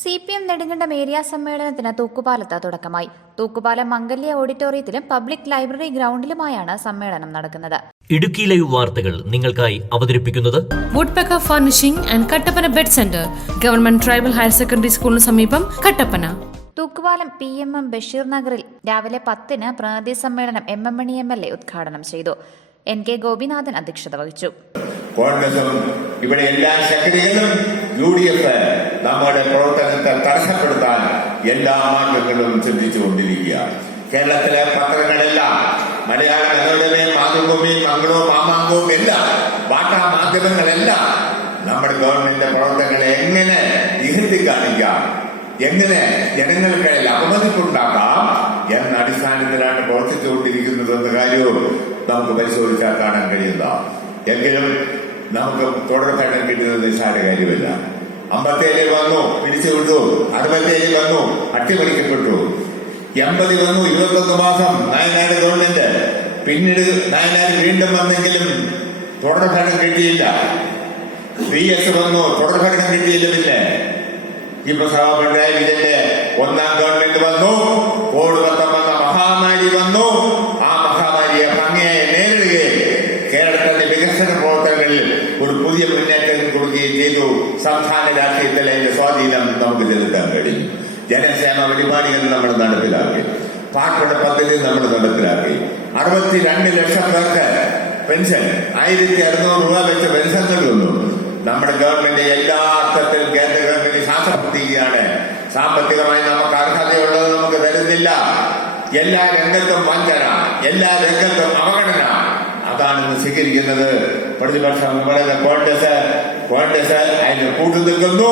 C P M Nedumkandam area സമ്മേളനത്തിന് തൂക്കുപാലത്ത് തുടക്കമായി. തൂക്കുപാലം മംഗല്യ ഓഡിറ്റോറിയത്തിലും പബ്ലിക് ലൈബ്രറി ഗ്രൗണ്ടിലുമായാണ് സമ്മേളനം നടക്കുന്നത്. ഇടുക്കി ലൈവ് വാർത്തകൾ നിങ്ങൾക്കായി അവതരിപ്പിക്കുന്നത് Woodpecker furnishing and Kattappana bed centre government tribal higher secondary സ്കൂളിന് സമീപം Kattappana. Thookkupalam P M M Basheer നഗറിൽ രാവിലെ പത്തിന് പ്രതിനിധി സമ്മേളനം M M Mani M L A ഉദ്ഘാടനം ചെയ്തു. എൻ കെ ഗോപിനാഥൻ അധ്യക്ഷത വഹിച്ചു. കോൺഗ്രസും ഇവിടെ എല്ലാ ശക്തികളും യു ഡി എഫ് നമ്മുടെ പ്രവർത്തനത്തെ തടസ്സപ്പെടുത്താൻ എല്ലാ മാർഗങ്ങളും ചിന്തിച്ചുകൊണ്ടിരിക്കുകയാണ് കേരളത്തിലെ പത്രങ്ങളെല്ലാം മലയാള മനോരമയും മാതൃഭൂമിയും മംഗളോ മാമാങ്കവും എല്ലാം വാർത്താ മാധ്യമങ്ങളെല്ലാം നമ്മുടെ ഗവൺമെന്റിന്റെ പ്രവർത്തനങ്ങളെ എങ്ങനെ ഇഹത്തി കാണിക്കാം? എങ്ങനെ ജനങ്ങൾക്കിടയിൽ അപമതിപ്പുണ്ടാക്കാം? എന്ന അടിസ്ഥാനത്തിലാണ് പ്രവർത്തിച്ചുകൊണ്ടിരിക്കുന്നതെന്ന കാര്യവും നമുക്ക് പരിശോധിച്ചാൽ കാണാൻ കഴിയുന്ന എങ്കിലും നമുക്ക് തുടർ ഭരണം കിട്ടുന്നത് നിസ്സാര കാര്യമല്ല. അമ്പത്തേഴ് വന്നു പിടിച്ചു വിട്ടു. അറുപത്തേഴ് വന്നു അട്ടിമറിക്കപ്പെട്ടു. എൺപതിൽ വന്നു ഇരുപത്തൊന്ന് മാസം നായനാട് ഗവൺമെന്റ്. പിന്നീട് നായനാട് വീണ്ടും വന്നെങ്കിലും തുടർഭരണം കിട്ടിയില്ല. വി എസ് വന്നു തുടർഭരണം കിട്ടിയില്ല പിന്നെ. ഇപ്പൊ പിണറായി വിജയന്റെ ഒന്നാം ഗവൺമെന്റ് വന്നു കോവിഡ് പത്തൊമ്പത് മഹാമാരി വന്നു. ആ മഹാമാരിയെ ഭംഗിയായി നേരിടുകയും കേരളത്തിന്റെ വികസന പ്രവർത്തനങ്ങളിൽ ഒരു പുതിയ മുന്നേറ്റം കൊടുക്കുകയും ചെയ്തു. സംസ്ഥാന രാഷ്ട്രീയത്തിൽ അതിന്റെ സ്വാധീനം നമുക്ക് ചെലുത്താൻ കഴിഞ്ഞു ജനക്ഷേമ പരിപാടികൾ നമ്മൾ നടപ്പിലാക്കി. പാർട്ടിയുടെ പദ്ധതി നമ്മൾ നടപ്പിലാക്കി. അറുപത്തിരണ്ട് ലക്ഷം പേർക്ക് പെൻഷൻ ആയിരത്തി അറുന്നൂറ് രൂപ വെച്ച് പെൻഷൻ നൽകുന്നു. നമ്മുടെ ഗവൺമെന്റ് എല്ലാ അർത്ഥത്തിലും കേന്ദ്ര ഗവൺമെന്റ് ശാസ്ത്രപ്പെടുത്തുകയാണ് സാമ്പത്തികമായി നമുക്ക് അർഹതയുള്ളത് നമുക്ക് തരുന്നില്ല. എല്ലാ രംഗത്തും വഞ്ചന എല്ലാ രംഗത്തും അവഗണന അതാണ് ഇന്ന് സ്വീകരിക്കുന്നത് പ്രതിപക്ഷം പറയുന്ന കോൺഗ്രസ് കോൺഗ്രസ് അതിന് കൂട്ടു നിൽക്കുന്നു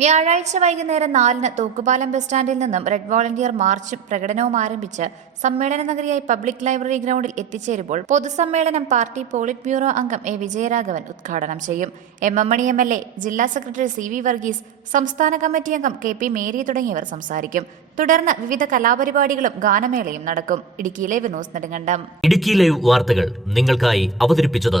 വ്യാഴാഴ്ച വൈകുന്നേരം നാലിന് തൂക്കുപാലം ബസ് സ്റ്റാൻഡിൽ നിന്നും റെഡ് വോളണ്ടിയർ മാർച്ചും പ്രകടനവും ആരംഭിച്ച് സമ്മേളന നഗരിയായി പബ്ലിക് ലൈബ്രറി ഗ്രൗണ്ടിൽ എത്തിച്ചേരുമ്പോൾ പൊതുസമ്മേളനം പാർട്ടി പോളിറ്റ് ബ്യൂറോ അംഗം എ. വിജയരാഘവൻ ഉദ്ഘാടനം ചെയ്യും. M. M. Mani M. L. A. ജില്ലാ സെക്രട്ടറി സി. വി. വർഗീസ് സംസ്ഥാന കമ്മിറ്റി അംഗം കെ. പി. മേരി തുടങ്ങിയവർ സംസാരിക്കും. തുടർന്ന് വിവിധ കലാപരിപാടികളും ഗാനമേളയും നടക്കും. ഇടുക്കിയിലെ വിനോദ് നെടുങ്കണ്ടം. ഇടുക്കി ലൈവ് വാർത്തകൾ നിങ്ങൾക്കായി അവതരിപ്പിച്ചത്